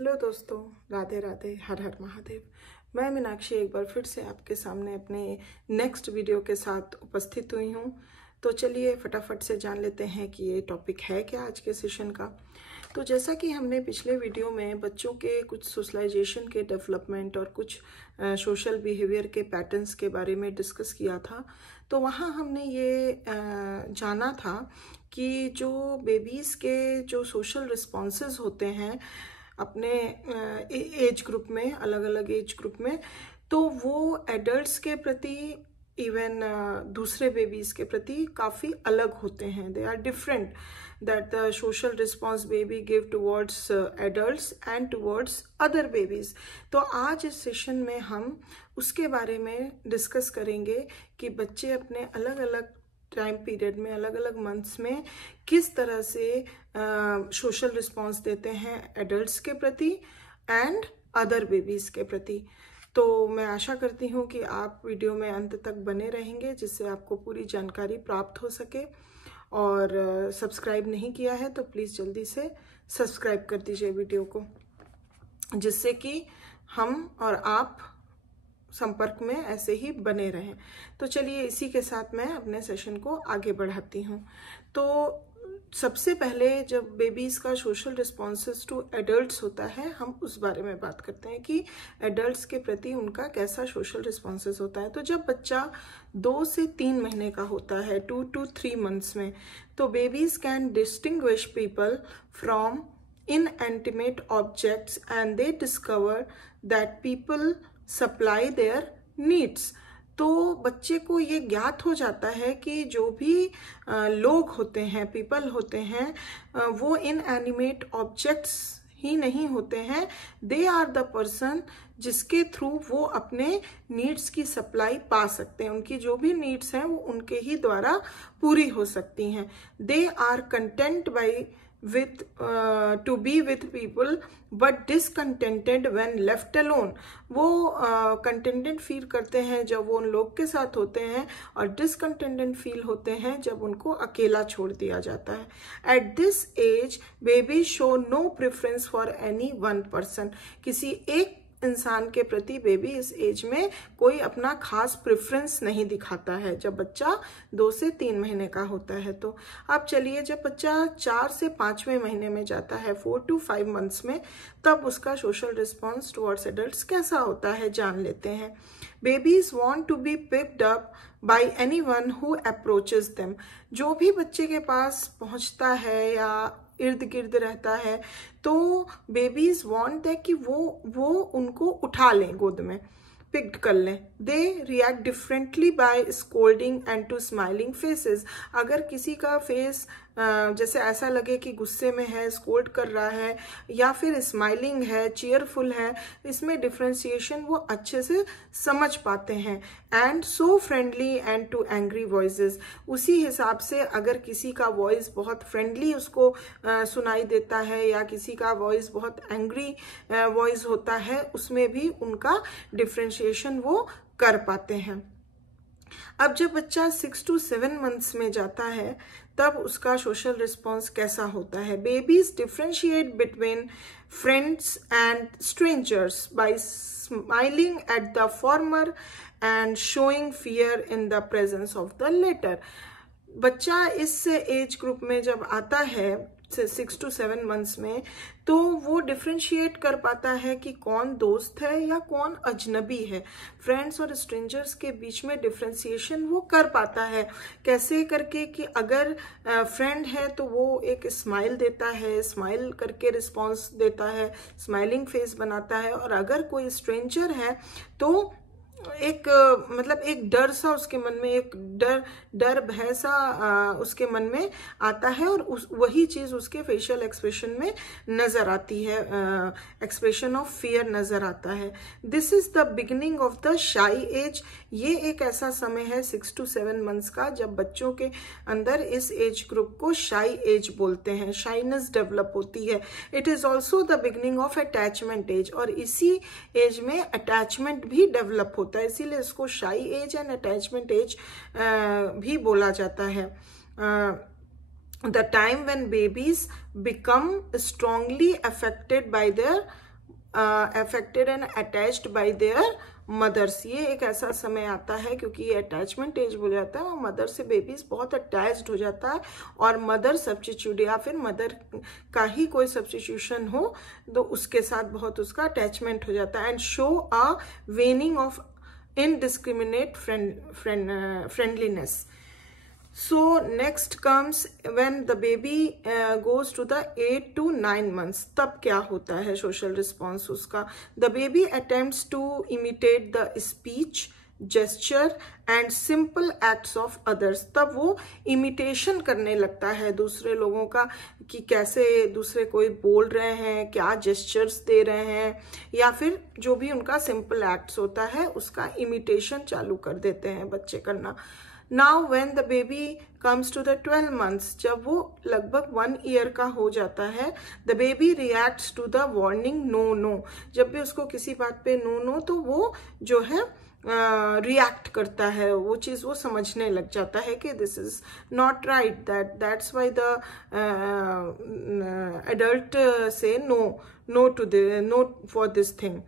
Hello दोस्तों, राधे राधे, हर हर महादेव। मैं मीनाक्षी एक बार फिर से आपके सामने अपने नेक्स्ट वीडियो के साथ उपस्थित हुई हूँ। तो चलिए फटाफट से जान लेते हैं कि ये टॉपिक है क्या आज के सेशन का। तो जैसा कि हमने पिछले वीडियो में बच्चों के कुछ सोशलाइजेशन के डेवलपमेंट और कुछ सोशल बिहेवियर के पैटर्न्स के बारे में डिस्कस किया था, तो वहाँ हमने ये जाना था कि जो बेबीज़ के जो सोशल रिस्पॉन्सेज होते हैं अपने एज ग्रुप में, अलग अलग एज ग्रुप में, तो वो एडल्ट्स के प्रति इवन दूसरे बेबीज़ के प्रति काफ़ी अलग होते हैं। They are different that the social response baby give towards adults and towards other babies. तो आज इस सेशन में हम उसके बारे में डिस्कस करेंगे कि बच्चे अपने अलग अलग टाइम पीरियड में, अलग अलग मंथ्स में किस तरह से सोशल रिस्पॉन्स देते हैं एडल्ट्स के प्रति एंड अदर बेबीज़ के प्रति। तो मैं आशा करती हूँ कि आप वीडियो में अंत तक बने रहेंगे, जिससे आपको पूरी जानकारी प्राप्त हो सके। और सब्सक्राइब नहीं किया है तो प्लीज़ जल्दी से सब्सक्राइब कर दीजिए वीडियो को, जिससे कि हम और आप संपर्क में ऐसे ही बने रहें। तो चलिए इसी के साथ मैं अपने सेशन को आगे बढ़ाती हूँ। तो सबसे पहले जब बेबीज़ का सोशल रिस्पॉन्सेस टू एडल्ट्स होता है, हम उस बारे में बात करते हैं कि एडल्ट्स के प्रति उनका कैसा सोशल रिस्पॉन्सेस होता है। तो जब बच्चा 2 से 3 महीने का होता है, 2 to 3 months में, तो babies can distinguish people from inanimate objects and they discover that people supply their needs। तो बच्चे को ये ज्ञात हो जाता है कि जो भी लोग होते हैं, पीपल होते हैं, वो इनएनिमेट ऑब्जेक्ट्स ही नहीं होते हैं, दे आर द पर्सन जिसके थ्रू वो अपने नीड्स की सप्लाई पा सकते हैं। उनकी जो भी नीड्स हैं वो उनके ही द्वारा पूरी हो सकती हैं। They are content by with to be with people but discontented when left alone। वो contented फील करते हैं जब वो उन लोग के साथ होते हैं और discontented फील होते हैं जब उनको अकेला छोड़ दिया जाता है। At this age babies show no preference for any one person। किसी एक इंसान के प्रति बेबी इस एज में कोई अपना खास प्रेफरेंस नहीं दिखाता है जब बच्चा 2 से 3 महीने का होता है। तो अब चलिए जब बच्चा 4 से 5वें महीने में जाता है, 4 to 5 months में, तब उसका सोशल रिस्पॉन्स टुवर्ड्स एडल्ट्स कैसा होता है जान लेते हैं। Babies want to be picked up by anyone who approaches them. जो भी बच्चे के पास पहुंचता है या इर्द गिर्द रहता है, तो बेबीज वांट है कि वो उनको उठा लें, गोद में पिक्ड कर लें। They react differently by scolding and to smiling faces. अगर किसी का फेस जैसे ऐसा लगे कि गुस्से में है, स्कोल्ड कर रहा है, या फिर स्माइलिंग है, चीयरफुल है, इसमें डिफ्रेंशिएशन वो अच्छे से समझ पाते हैं। And so friendly and to angry voices. उसी हिसाब से अगर किसी का वॉइस बहुत फ्रेंडली उसको सुनाई देता है या किसी का वॉइस बहुत एंग्री वॉइस होता है, उसमें भी उनका डिफ्रेंशिएशन वो कर पाते हैं। अब जब बच्चा 6 to 7 months में जाता है, तब उसका सोशल रिस्पॉन्स कैसा होता है। Babies differentiate between friends and strangers by smiling at the former and showing fear in the presence of the latter. बच्चा इस एज ग्रुप में जब आता है 6 to 7 months में, तो वो डिफ्रेंशिएट कर पाता है कि कौन दोस्त है या कौन अजनबी है। फ्रेंड्स और स्ट्रेंजर्स के बीच में डिफ्रेंशिएशन वो कर पाता है। कैसे करके कि अगर फ्रेंड है तो वो एक स्माइल देता है, स्माइल करके रिस्पॉन्स देता है, स्माइलिंग फेस बनाता है। और अगर कोई स्ट्रेंजर है तो एक मतलब एक डर सा उसके मन में, एक डर भय सा उसके मन में आता है, और वही चीज उसके फेशियल एक्सप्रेशन में नजर आती है, एक्सप्रेशन ऑफ फियर नजर आता है। This is the beginning of the शाई एज। ये एक ऐसा समय है 6 to 7 months का जब बच्चों के अंदर इस एज ग्रुप को शाई एज बोलते हैं, शाइनेस डेवलप होती है। It is also the beginning of attachment age, और इसी एज में अटैचमेंट भी डेवलप होता है, इसीलिए इसको शाई एज एंड अटैचमेंट एज भी बोला जाता है। The time when babies become strongly affected by their affected and attached by their mothers. ये एक ऐसा समय आता है क्योंकि ये अटैचमेंट एज बोल जाता है, और मदर से बेबीज बहुत अटैच्ड हो जाता है, और मदर सब्स्टिट्यूट या फिर मदर का ही कोई सब्स्टिट्यूशन हो तो उसके साथ बहुत उसका अटैचमेंट हो जाता है, and show a वेनिंग of indiscriminate friendliness. So next comes when the baby goes to the 8 to 9 months. तब क्या होता है social response उसका? The baby attempts to imitate the speech, gesture and simple acts of others. तब वो imitation करने लगता है दूसरे लोगों का, कि कैसे दूसरे कोई बोल रहे हैं, क्या gestures दे रहे हैं, या फिर जो भी उनका simple acts होता है उसका imitation चालू कर देते हैं बच्चे करना. Now when the baby comes to the 12 months, जब वो लगभग 1 year का हो जाता है, the baby reacts to the warning no no. जब भी उसको किसी बात पे no no तो वो जो है रिएक्ट करता है, वो चीज वो समझने लग जाता है कि this is not right, that's why the adult से नो फॉर दिस थिंग.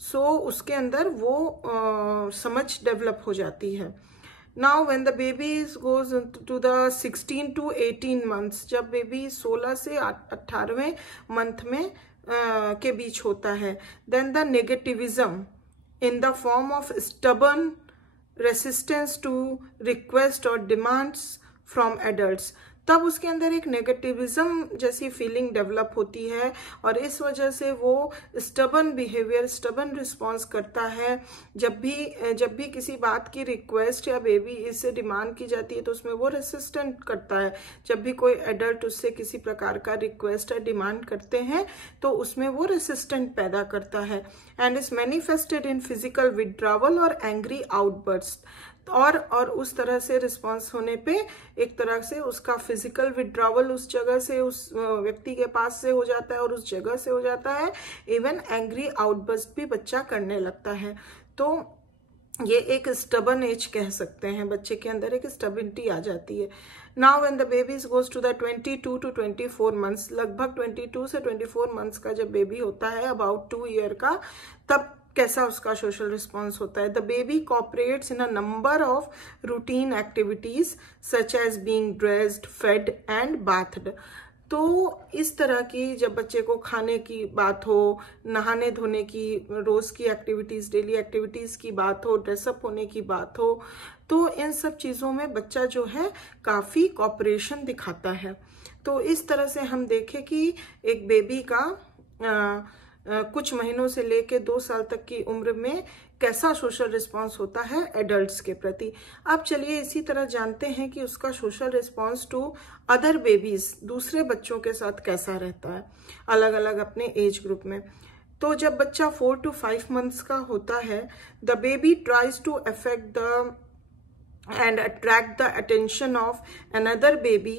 सो उसके अंदर वो समझ डेवलप हो जाती है. Now when the baby goes to the 16 to 18 months, जब बेबी 16 से 18वें मंथ में के बीच होता है, then the negativism in the form of stubborn resistance to request or demands from adults. तब उसके अंदर एक नेगेटिविज्म जैसी फीलिंग डेवलप होती है, और इस वजह से वो स्टबर्न बिहेवियर, स्टबर्न रिस्पॉन्स करता है. जब भी किसी बात की रिक्वेस्ट या बेबी इससे डिमांड की जाती है तो उसमें वो रेसिस्टेंट करता है. जब भी कोई एडल्ट उससे किसी प्रकार का रिक्वेस्ट या डिमांड करते हैं तो उसमें वो रेसिस्टेंट पैदा करता है, and is manifested in physical withdrawal और एंग्री आउटबर्स्ट. और उस तरह से रिस्पॉन्स होने पे एक तरह से उसका फिजिकल विड्रावल उस जगह से, उस व्यक्ति के पास से हो जाता है और उस जगह से हो जाता है. इवन एंग्री आउटबर्स्ट भी बच्चा करने लगता है. तो ये एक स्टबर्न एज कह सकते हैं, बच्चे के अंदर एक स्टबिलिटी आ जाती है. Now when the babies goes to the 22 to 24 months, लगभग 22 से 24 months का जब बेबी होता है, अबाउट 2 year का, तब कैसा उसका सोशल रिस्पॉन्स होता है. The baby cooperates in a number of routine activities such as being dressed, fed and bathed. तो इस तरह की जब बच्चे को खाने की बात हो, नहाने धोने की, रोज की एक्टिविटीज, डेली एक्टिविटीज की बात हो, ड्रेसअप होने की बात हो, तो इन सब चीजों में बच्चा जो है काफी कोऑपरेशन दिखाता है. तो इस तरह से हम देखें कि एक बेबी का कुछ महीनों से लेके 2 साल तक की उम्र में कैसा सोशल रिस्पांस होता है एडल्ट्स के प्रति. अब चलिए इसी तरह जानते हैं कि उसका social response to other babies, दूसरे बच्चों के साथ कैसा रहता है, अलग अलग अपने एज ग्रुप में. तो जब बच्चा 4 to 5 months का होता है, the baby tries to affect the and attract the attention of another baby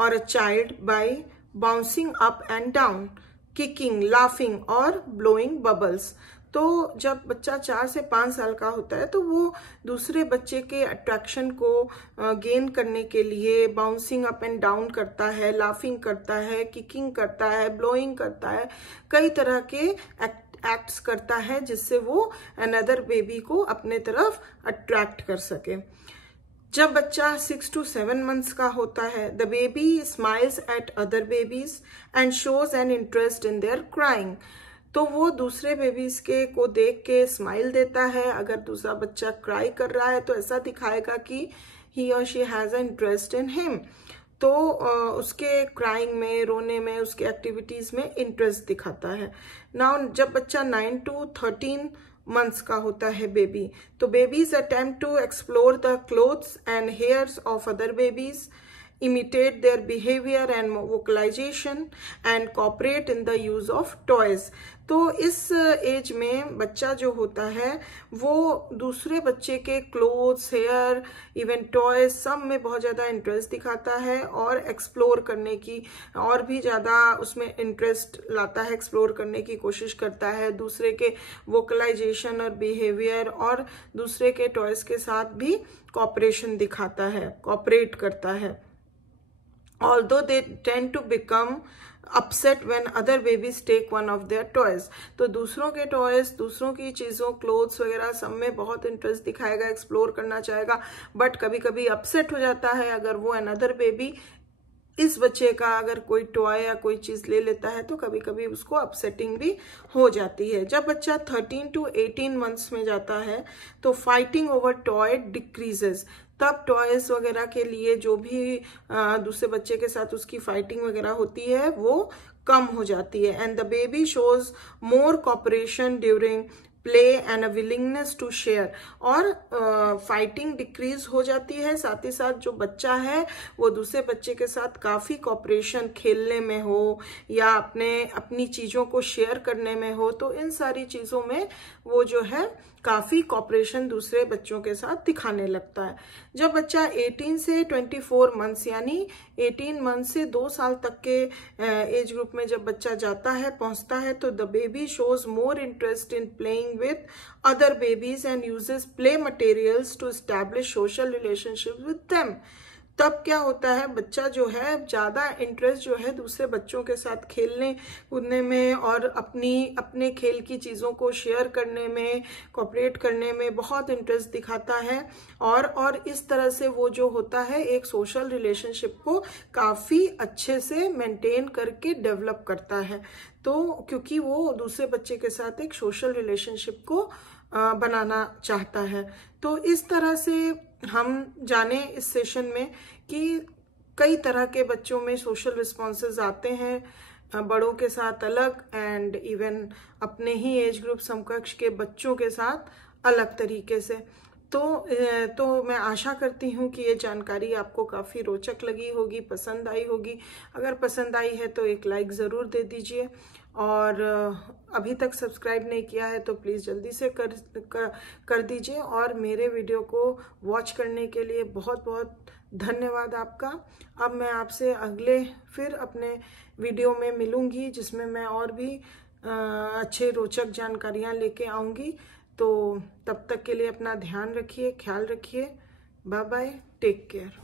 और a child by bouncing up and down, kicking, laughing और ब्लोइंग बबल्स. तो जब बच्चा 4 से 5 साल का होता है तो वो दूसरे बच्चे के अट्रैक्शन को गेन करने के लिए बाउंसिंग अप एंड डाउन करता है, लाफिंग करता है, किकिंग करता है, ब्लोइंग करता है, कई तरह के एक्ट्स करता है जिससे वो अनदर बेबी को अपने तरफ अट्रैक्ट कर सके. जब बच्चा 6 to 7 months का होता है, the baby smiles eight other babies and shows an interest in their crying. तो वो दूसरे बेबीज के को देख के स्माइल देता है. अगर दूसरा बच्चा क्राई कर रहा है तो ऐसा दिखाएगा कि ही और she has an interest in him. तो उसके क्राइंग में, रोने में, उसके एक्टिविटीज में इंटरेस्ट दिखाता है. नाउ जब बच्चा 9 to 13 months का होता है बेबी, तो babies attempt to explore the clothes and hairs of other babies, imitate their behavior and vocalization and cooperate in the use of toys. तो इस एज में बच्चा जो होता है वो दूसरे बच्चे के क्लोथ्स, हेयर, इवन टॉयज सब में बहुत ज्यादा इंटरेस्ट दिखाता है और एक्सप्लोर करने की और भी ज्यादा उसमें इंटरेस्ट लाता है, एक्सप्लोर करने की कोशिश करता है. दूसरे के वोकलाइजेशन और बिहेवियर और दूसरे के टॉयज के साथ भी कॉपरेशन दिखाता है, कॉपरेट करता है. Although they tend to become upset when other babies take one of their toys. तो दूसरों के टॉयज, दूसरों की चीज़ों, क्लोथ्स वगैरह सब में बहुत इंटरेस्ट दिखाएगा, एक्सप्लोर करना चाहेगा, बट कभी कभी अपसेट हो जाता है अगर वो अनदर बेबी इस बच्चे का अगर कोई टॉय या कोई चीज ले लेता है तो कभी कभी उसको अपसेटिंग भी हो जाती है। जब बच्चा 13 to 18 मंथ्स में जाता है तो फाइटिंग ओवर टॉय डिक्रीजेस। तब टॉयज वगैरह के लिए जो भी दूसरे बच्चे के साथ उसकी फाइटिंग वगैरह होती है वो कम हो जाती है। And the baby shows more cooperation during play and a willingness to share. और फाइटिंग डिक्रीज हो जाती है, साथ ही साथ जो बच्चा है वो दूसरे बच्चे के साथ काफी कॉपरेशन, खेलने में हो या अपनी चीजों को शेयर करने में हो, तो इन सारी चीजों में वो जो है काफी कॉपरेशन दूसरे बच्चों के साथ दिखाने लगता है। जब बच्चा 18 से 24 मंथ्स यानी 18 मंथ से 2 साल तक के एज ग्रुप में जब बच्चा जाता है, पहुंचता है, तो the baby shows more interest in playing with other babies and uses play materials to establish social relationship with them. तब क्या होता है, बच्चा जो है ज्यादा इंटरेस्ट जो है दूसरे बच्चों के साथ खेलने कूदने में और अपने खेल की चीजों को शेयर करने में, कोऑपरेट करने में बहुत इंटरेस्ट दिखाता है। और इस तरह से वो जो होता है एक सोशल रिलेशनशिप को काफी अच्छे से मेंटेन करके डेवलप करता है। तो क्योंकि वो दूसरे बच्चे के साथ एक सोशल रिलेशनशिप को बनाना चाहता है। तो इस तरह से हम जाने इस सेशन में कि कई तरह के बच्चों में सोशल रिस्पॉन्सेज आते हैं, बड़ों के साथ अलग एंड इवन अपने ही एज ग्रुप समकक्ष के बच्चों के साथ अलग तरीके से। तो मैं आशा करती हूँ कि ये जानकारी आपको काफ़ी रोचक लगी होगी, पसंद आई होगी। अगर पसंद आई है तो एक लाइक ज़रूर दे दीजिए, और अभी तक सब्सक्राइब नहीं किया है तो प्लीज़ जल्दी से कर दीजिए। और मेरे वीडियो को वॉच करने के लिए बहुत बहुत धन्यवाद आपका। अब मैं आपसे अगले फिर अपने वीडियो में मिलूंगी जिसमें मैं और भी अच्छे रोचक जानकारियाँ लेके आऊँगी। तो तब तक के लिए अपना ध्यान रखिए, ख्याल रखिए। Bye bye, take care.